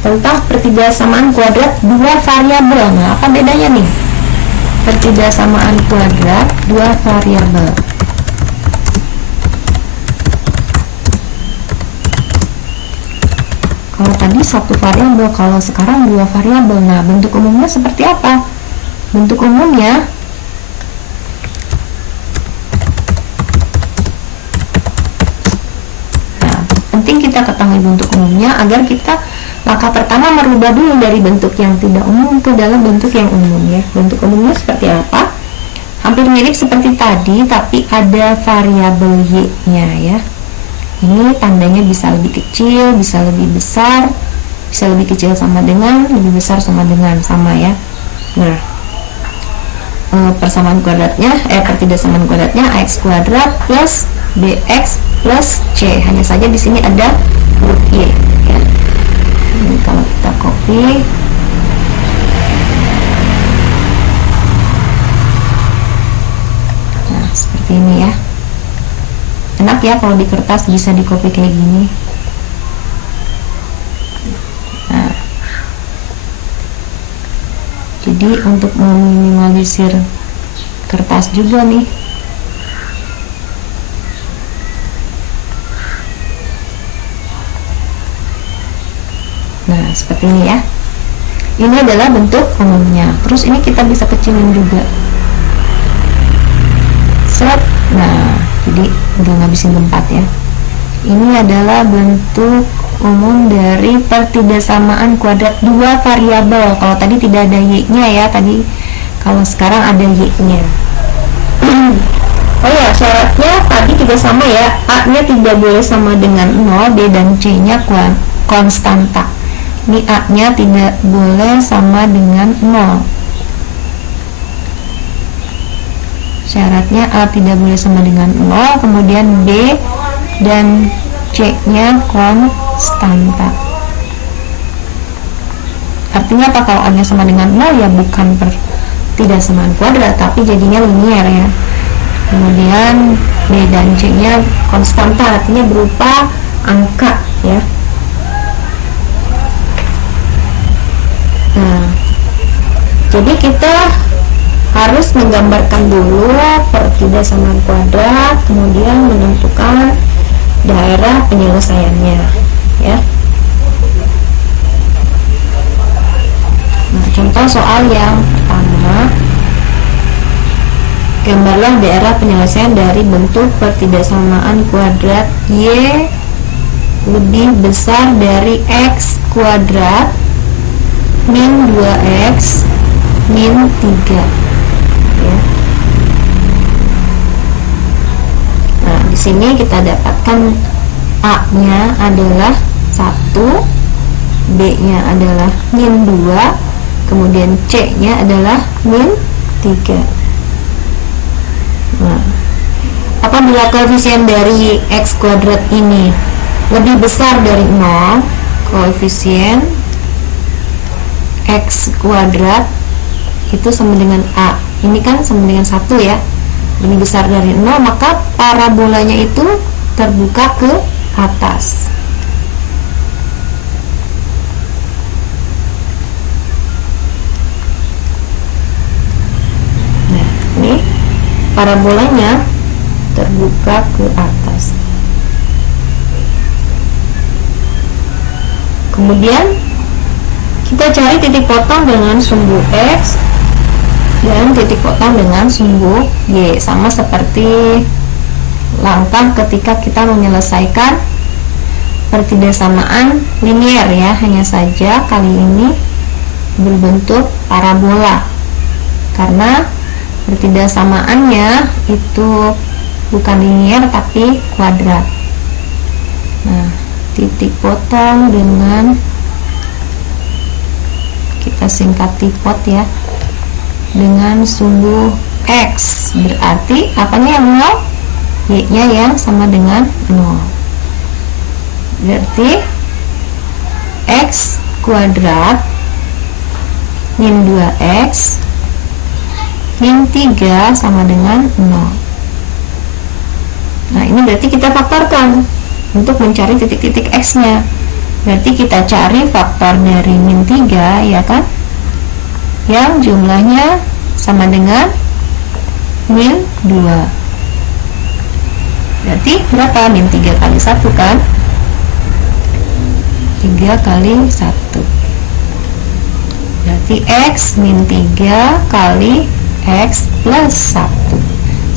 tentang pertidasamaan kuadrat dua variabel. Nah, apa bedanya nih? Pertidasamaan kuadrat dua variabel. Kalau tadi satu variabel, kalau sekarang dua variabel. Nah, bentuk umumnya seperti apa? Bentuk umumnya penting kita ketahui bentuk umumnya agar kita langkah pertama merubah dulu dari bentuk yang tidak umum ke dalam bentuk yang umum ya. Bentuk umumnya seperti apa? Hampir mirip seperti tadi, tapi ada variabel y-nya ya. Ini tandanya bisa lebih kecil, bisa lebih besar, bisa lebih kecil sama dengan, lebih besar sama dengan, sama ya. Nah, persamaan kuadratnya, pertidasamaan kuadratnya ax kuadrat plus bx plus c. Hanya saja di sini ada huruf y ya. Ini kalau kita copy, nah seperti ini ya. Enak ya kalau di kertas bisa di copy kayak gini. Nah, jadi untuk meminimalisir kertas juga nih. Nah, seperti ini ya. Ini adalah bentuk umumnya. Terus ini kita bisa kecilin juga. Set. Nah, jadi udah ngabisin tempat ya. Ini adalah bentuk umum dari pertidasamaan kuadrat dua variabel. Kalau tadi tidak ada y-nya ya, tadi kalau sekarang ada y-nya. Oh ya, syaratnya tadi juga sama ya. A-nya tidak boleh sama dengan 0, B dan C-nya konstanta. Ini A-nya tidak boleh sama dengan 0. Syaratnya A tidak boleh sama dengan 0, kemudian B dan C-nya konstanta. Artinya apa? Kalau A-nya sama dengan 0 ya bukan pertidasamaan kuadrat, tapi jadinya linier ya. Kemudian B dan C-nya konstanta, artinya berupa angka ya. Nah, jadi kita harus menggambarkan dulu pertidasamaan kuadrat, kemudian menentukan daerah penyelesaiannya ya. Nah, contoh soal yang pertama, gambarlah daerah penyelesaian dari bentuk pertidasamaan kuadrat y lebih besar dari x kuadrat min 2x min 3 ya. Nah, di sini kita dapatkan A-nya adalah 1, B-nya adalah min 2, kemudian C-nya adalah min 3. Nah, apabila koefisien dari x kuadrat ini lebih besar dari 0, koefisien x kuadrat itu sama dengan A. Ini kan sama dengan 1 ya. Lebih besar dari 0, maka parabolanya itu terbuka ke atas. Nah, ini parabolanya terbuka ke atas. Kemudian kita cari titik potong dengan sumbu x dan titik potong dengan sumbu y, sama seperti langkah ketika kita menyelesaikan pertidasamaan linier ya. Hanya saja kali ini berbentuk parabola karena pertidasamaannya itu bukan linier tapi kuadrat. Nah, titik potong dengan, kita singkat tipot ya, dengan sumbu x, berarti apanya yang 0? Y-nya yang sama dengan 0. Berarti x kuadrat min 2x min 3 sama dengan 0. Nah, ini berarti kita faktorkan untuk mencari titik-titik x-nya. Berarti kita cari faktor dari min 3, ya kan, yang jumlahnya sama dengan min 2. Berarti berapa? Min 3 kali 1 kan, 3 kali 1. Berarti X min 3 kali X plus 1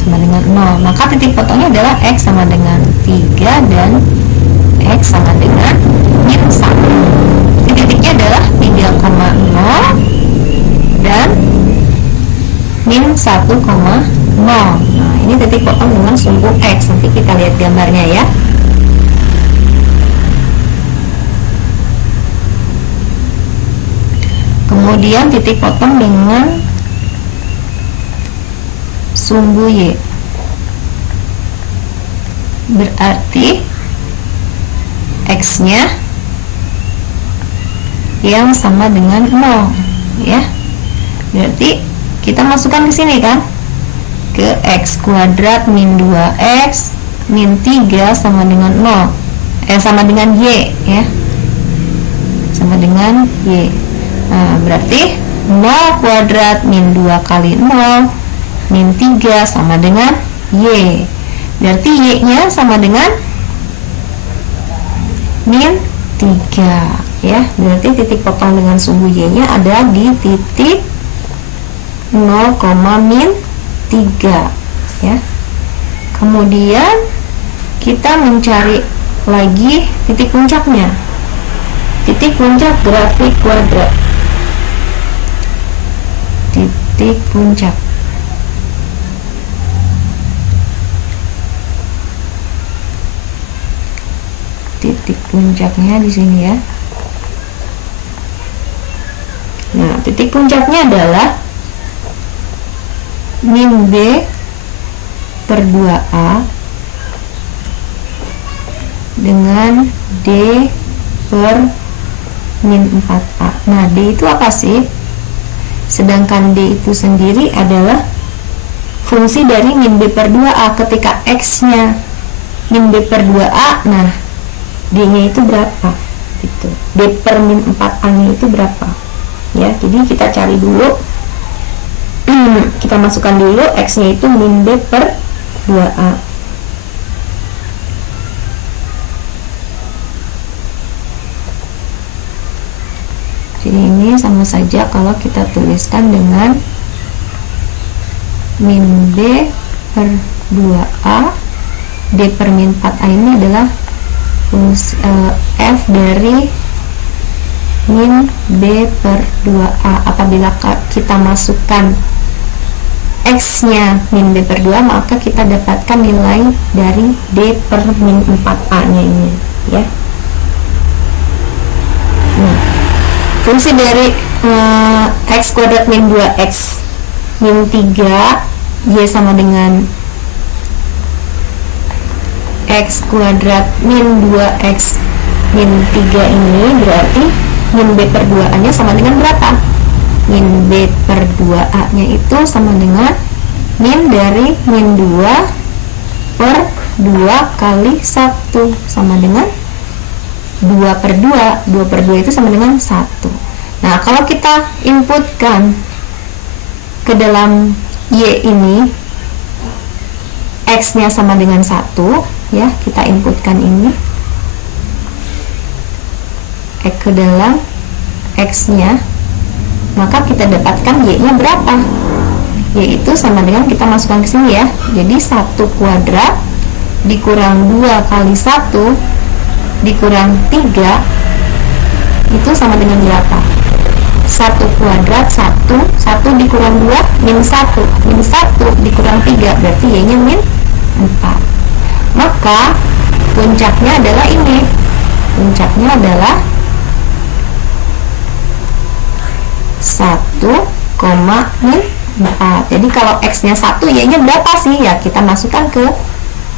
sama dengan 0. Maka titik potongnya adalah X sama dengan 3 dan X sama dengan min 1. Titiknya adalah 3,0 dan min 1,0. Nah, ini titik potong dengan sumbu X. Nanti kita lihat gambarnya ya. Kemudian titik potong dengan sumbu Y. Berarti X-nya yang sama dengan 0, ya. Berarti kita masukkan ke sini kan, ke X kuadrat min 2X min 3 sama dengan 0, sama dengan Y, ya, sama dengan Y. Nah, berarti 0 kuadrat min 2 kali 0 min 3 sama dengan Y. Berarti Y-nya sama dengan min 3, ya. Berarti titik potong dengan sumbu Y-nya ada di titik 0, min 3, ya. Kemudian kita mencari lagi titik puncaknya. Titik puncak grafik kuadrat. Titik puncak. Titik puncaknya di sini ya. Nah, titik puncaknya adalah min B per 2A dengan D per min 4A. Nah, D itu apa sih? Sedangkan D itu sendiri adalah fungsi dari min B per 2A. Ketika X-nya min B per 2A, nah D-nya itu berapa? Gitu. D per min 4A-nya itu berapa? Ya, jadi kita cari dulu, kita masukkan dulu X-nya itu min B per 2A. Jadi ini sama saja kalau kita tuliskan dengan min B per 2A. D per min 4A ini adalah fungsi, F dari min B per 2A. Apabila kita masukkan X-nya min B per 2, maka kita dapatkan nilai dari D per min 4A nya ini, ya. Nah, fungsi dari X kuadrat min 2X min 3 Y sama dengan X kuadrat min 2X min 3 ini berarti min B per 2A nya sama dengan berapa? Min B per 2A nya itu sama dengan min dari min 2 per 2 kali 1 sama dengan 2 per 2. 2 per 2 itu sama dengan 1. Nah, kalau kita inputkan ke dalam Y ini, X nya sama dengan 1, ya, kita inputkan ini ke dalam X nya, maka kita dapatkan Y nya berapa? Y itu sama dengan, kita masukkan ke sini ya, jadi 1 kuadrat dikurang 2 kali 1 dikurang 3 itu sama dengan berapa? 1 kuadrat 1 dikurang 2 min 1 dikurang 3 berarti Y nya min 4. Maka puncaknya adalah ini, puncaknya adalah 1, min 4. Jadi kalau X nya 1, Y nya berapa sih? Ya, kita masukkan ke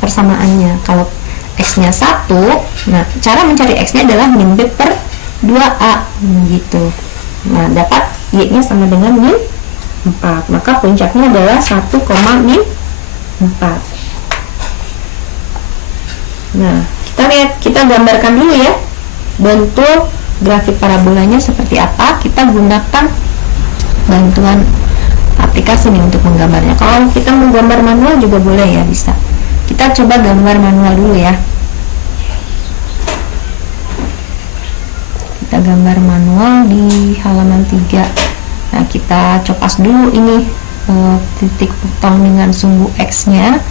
persamaannya. Kalau X nya 1, nah cara mencari X nya adalah min B per 2A gitu. Nah, dapat Y nya sama dengan min 4. Maka puncaknya adalah 1, min 4. Nah, kita lihat, kita gambarkan dulu ya bentuk grafik parabolanya seperti apa, kita gunakan bantuan aplikasi nih untuk menggambarnya. Kalau kita menggambar manual juga boleh ya, bisa. Kita coba gambar manual dulu ya. Kita gambar manual di halaman 3. Nah, kita copas dulu ini titik potong dengan sumbu X nya.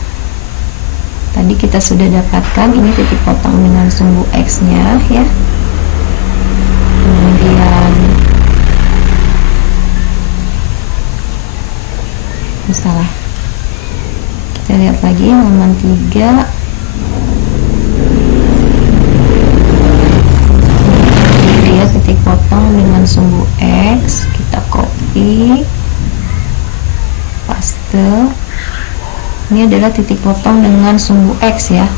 Tadi kita sudah dapatkan ini titik potong dengan sumbu X nya ya. Kemudian salah, kita lihat lagi halaman 3. Dia titik potong dengan sumbu X, kita copy paste. Ini adalah titik potong dengan sumbu X ya,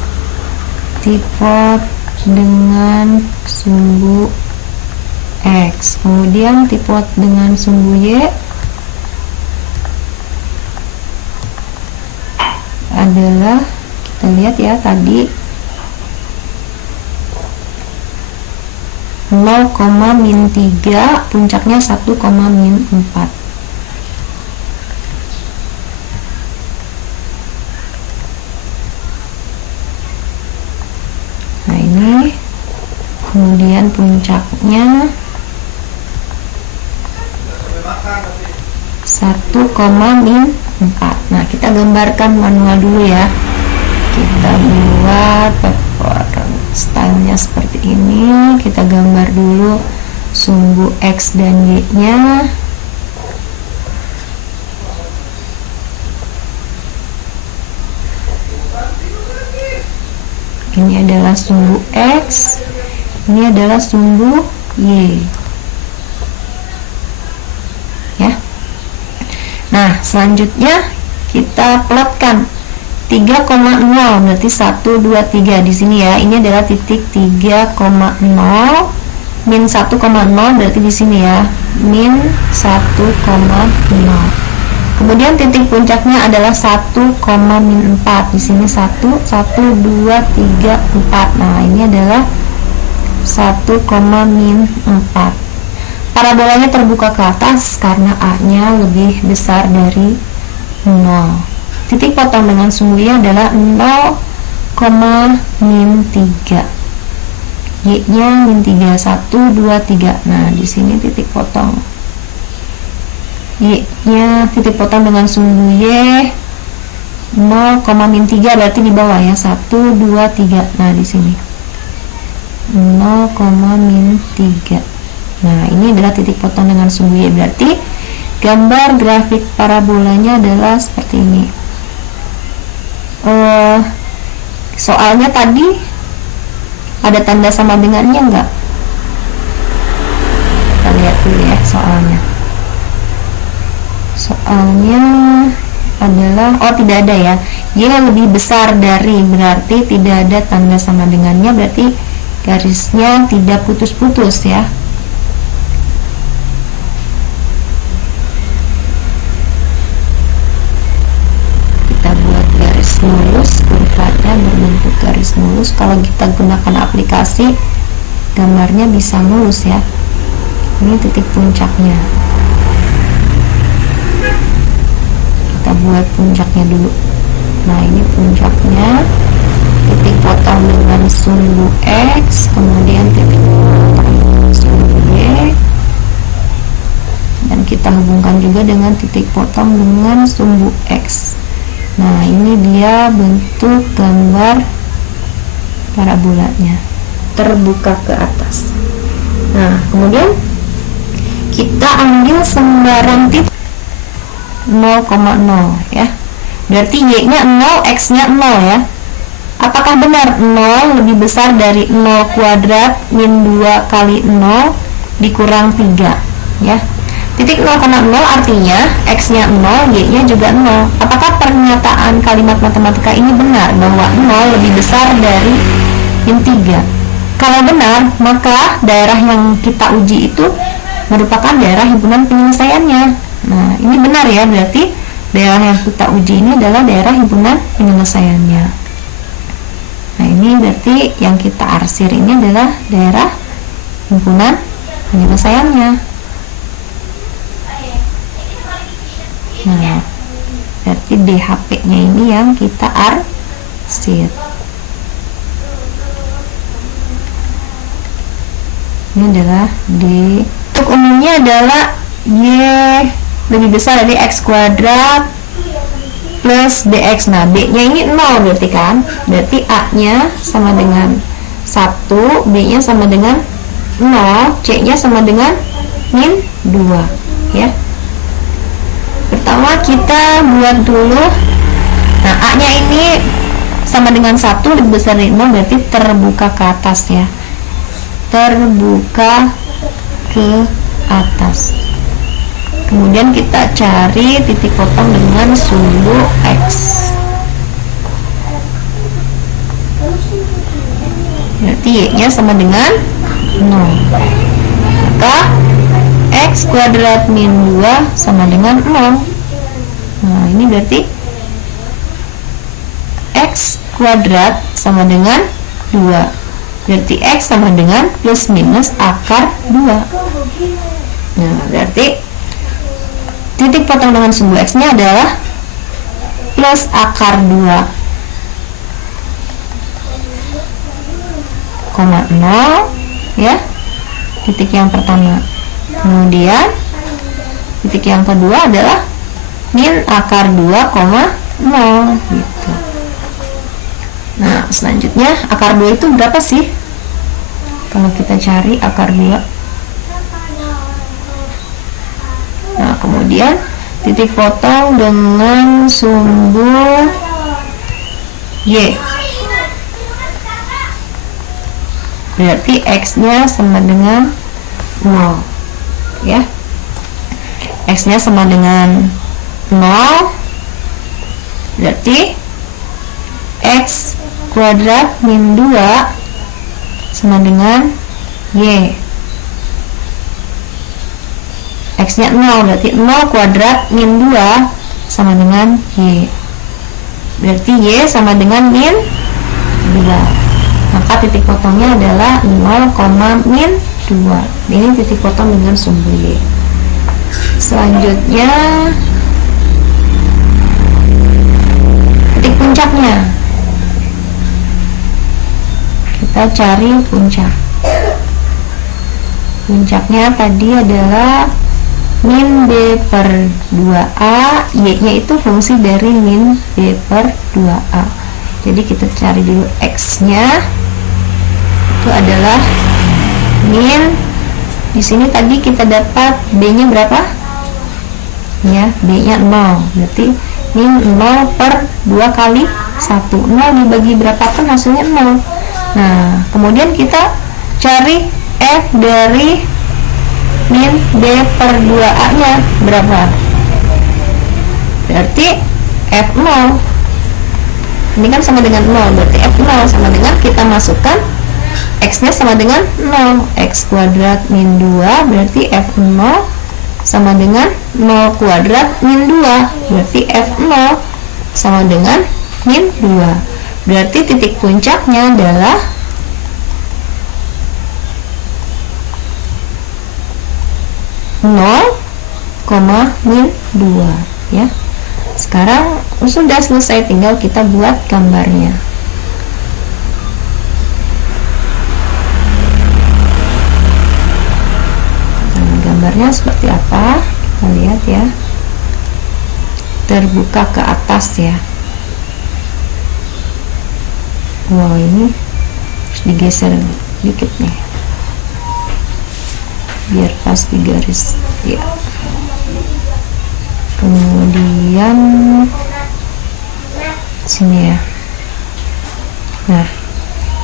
tipot dengan sumbu X, kemudian tipot dengan sumbu Y adalah, kita lihat ya tadi 0,-3, puncaknya 1,-4. Nah ini kemudian puncaknya 1,-4. Nah, kita gambarkan manual dulu ya. Kita buat paper stylenya seperti ini. Kita gambar dulu sumbu X dan Y nya. Ini adalah sumbu X, ini adalah sumbu Y ya. Nah, selanjutnya kita plotkan 3,0, berarti 1, 2, 3 di sini ya. Ini adalah titik 3,0, min 1,0 berarti di sini ya, min 1,0. Kemudian titik puncaknya adalah 1,-4. Di sini 1, 1, 2, 3, 4. Nah, ini adalah 1,-4. Parabolanya terbuka ke atas karena A-nya lebih besar dari 0. Titik potong dengan sumbunya adalah 0,-3. Y-nya -3, 1, 2, 3. Nah, di sini titik potong Y-nya, titik potong dengan sumbu Y 0,-3, berarti di bawah ya, 1, 2, 3. Nah, di sini 0,-3. Nah, ini adalah titik potong dengan sumbu Y, berarti gambar grafik parabolanya adalah seperti ini. Soalnya tadi ada tanda sama dengannya enggak? Kita lihat dulu ya soalnya. Soalnya adalah, oh tidak ada ya, Y lebih besar dari, berarti tidak ada tanda sama dengannya, berarti garisnya tidak putus-putus ya. Kita buat garis mulus, kurvanya berbentuk garis mulus. Kalau kita gunakan aplikasi, gambarnya bisa mulus ya. Ini titik puncaknya. Kita buat puncaknya dulu. Nah, ini puncaknya, titik potong dengan sumbu X, kemudian titik potong dengan sumbu Y, dan kita hubungkan juga dengan titik potong dengan sumbu X. Nah, ini dia bentuk gambar parabolanya terbuka ke atas. Nah, kemudian kita ambil sembarang titik 0,0 ya, berarti Y-nya 0, X-nya 0 ya. Apakah benar 0 lebih besar dari 0 kuadrat min 2 kali 0 dikurang 3 ya. Titik 0,0 artinya X-nya 0, Y-nya juga 0. Apakah pernyataan kalimat matematika ini benar bahwa 0 lebih besar dari min 3? Kalau benar, maka daerah yang kita uji itu merupakan daerah himpunan penyelesaiannya. Nah, ini benar ya, berarti daerah yang kita uji ini adalah daerah himpunan penyelesaiannya. Nah, ini berarti yang kita arsir ini adalah daerah himpunan penyelesaiannya. Nah, berarti DHP-nya ini yang kita arsir. Ini adalah D. Untuk umumnya adalah Y lebih besar dari X kuadrat plus DX. Nah, B-nya ini 0 berarti kan? Berarti A-nya sama dengan 1, B-nya sama dengan 0, C-nya sama dengan min 2, ya. Pertama kita buat dulu. Nah, A-nya ini sama dengan 1, lebih besar dari 0, berarti terbuka ke atas, ya. Terbuka ke atas. Kemudian kita cari titik potong dengan sumbu X. Berarti Y-nya sama dengan 0. Maka X kuadrat min 2 sama dengan 0. Nah, ini berarti X kuadrat sama dengan 2. Berarti X sama dengan plus minus akar 2. Nah, berarti titik potong dengan sumbu X nya adalah plus akar 2, 0, ya, titik yang pertama. Kemudian titik yang kedua adalah min akar 2, 0 gitu. Nah, selanjutnya akar 2 itu berapa sih? Kalau kita cari akar 2. Nah, kemudian titik potong dengan sumbu Y. Berarti X-nya sama dengan 0, ya. X-nya sama dengan 0. Berarti X kuadrat min 2 sama dengan Y. X nya 0, berarti 0 kuadrat min 2 sama dengan Y. Berarti Y sama dengan min 2. Maka titik potongnya adalah 0, min 2. Ini titik potong dengan sumbu Y. Selanjutnya titik puncaknya. Kita cari puncak. Puncaknya tadi adalah min B per 2A. Y nya itu fungsi dari min B per 2A. Jadi kita cari dulu X nya. Itu adalah min, di sini tadi kita dapat B nya berapa? Ya, B nya 0. Berarti min 0 per 2 kali 1. 0 dibagi berapa pun hasilnya 0. Nah, kemudian kita cari F dari min B per 2A nya berapa? Berarti F0. Ini kan sama dengan 0, berarti F0 sama dengan kita masukkan X nya sama dengan 0. X kuadrat min 2 berarti F0 sama dengan 0 kuadrat min 2. Berarti F0 sama dengan min 2. Berarti titik puncaknya adalah 0, min 2, ya. Sekarang sudah selesai, tinggal kita buat gambarnya. Nah, gambarnya seperti apa? Kita lihat ya. Terbuka ke atas ya. Wow, ini harus digeser dikit nih biar pas di garis ya. Kemudian sini ya. Nah,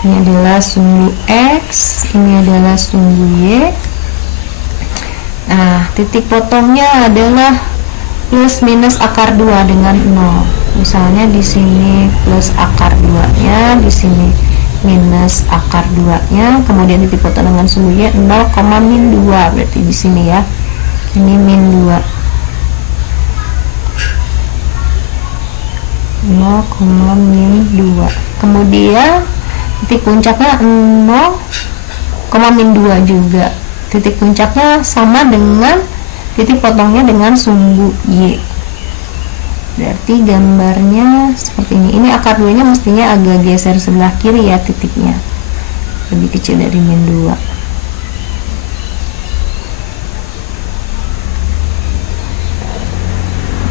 ini adalah sumbu X, ini adalah sumbu Y. Nah, titik potongnya adalah plus minus akar 2 dengan 0. Misalnya di sini plus akar 2-nya, di sini minus akar 2-nya, kemudian titik potong dengan sumbu Y 0, min 2. Berarti di sini ya. Ini min 2. 0, min 2. Kemudian titik puncaknya 0, min 2 juga. Titik puncaknya sama dengan titik potongnya dengan sumbu Y. Berarti gambarnya seperti ini. Ini akar 2 nya mestinya agak geser sebelah kiri ya, titiknya lebih kecil dari min 2.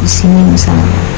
Di sini misalnya